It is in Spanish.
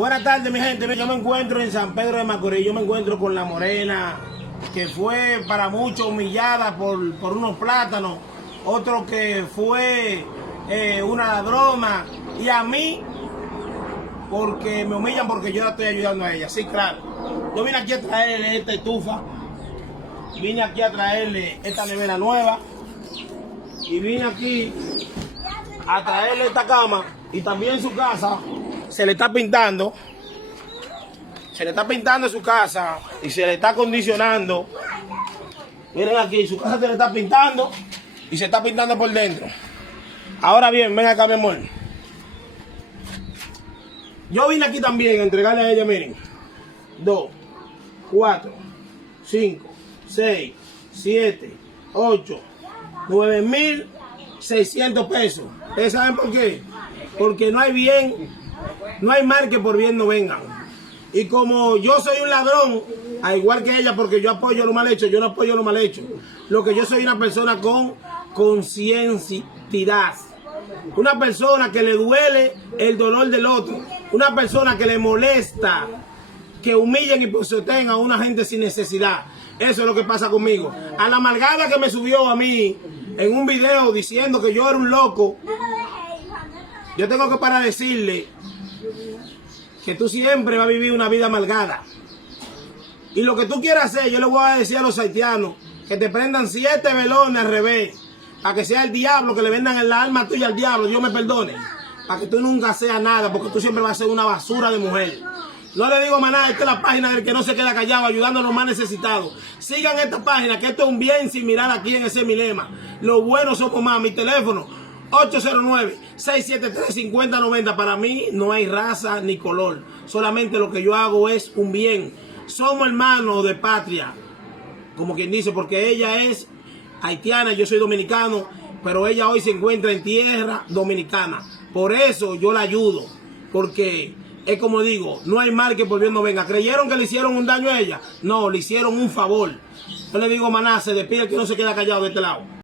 Buenas tardes, mi gente. Yo me encuentro en San Pedro de Macorís. Yo me encuentro con la morena, que fue para muchos humillada por unos plátanos. Otro que fue una ladrona. Y a mí, porque me humillan porque yo la estoy ayudando a ella. Sí, claro. Yo vine aquí a traerle esta estufa. Vine aquí a traerle esta nevera nueva. Y vine aquí a traerle esta cama. Y también su casa se le está pintando. Se le está pintando su casa y se le está acondicionando. Miren aquí, su casa se le está pintando y se está pintando por dentro. Ahora bien, ven acá, mi amor. Yo vine aquí también a entregarle a ella, miren, 2, 4, 5, 6, 7, 8, 9,600 pesos. ¿Ustedes saben por qué? Porque no hay bien, no hay mal que por bien no vengan. Y como yo soy un ladrón, al igual que ella, porque yo apoyo lo mal hecho, yo no apoyo lo mal hecho. Lo que yo soy una persona con conciencia, una persona que le duele el dolor del otro, una persona que le molesta que humillen y pisoteen a una gente sin necesidad. Eso es lo que pasa conmigo. A la amargada que me subió a mí en un video diciendo que yo era un loco, yo tengo que parar de decirle que tú siempre vas a vivir una vida amargada. Y lo que tú quieras hacer, yo le voy a decir a los haitianos que te prendan 7 velones al revés, para que sea el diablo, que le vendan el alma tuya al diablo, Dios me perdone, para que tú nunca seas nada, porque tú siempre vas a ser una basura de mujer. No le digo más nada, esta es la página del que no se queda callado, ayudando a los más necesitados. Sigan esta página, que esto es un bien sin mirar aquí en ese milema. Lo bueno somos más. Mi teléfono 809-673-5090. Para mí no hay raza ni color. Solamente lo que yo hago es un bien. Somos hermanos de patria, como quien dice, porque ella es haitiana, yo soy dominicano, pero ella hoy se encuentra en tierra dominicana. Por eso yo la ayudo, porque es como digo, no hay mal que por bien no venga. ¿Creyeron que le hicieron un daño a ella? No, le hicieron un favor. Yo le digo, maná, se despide, que no se queda callado de este lado.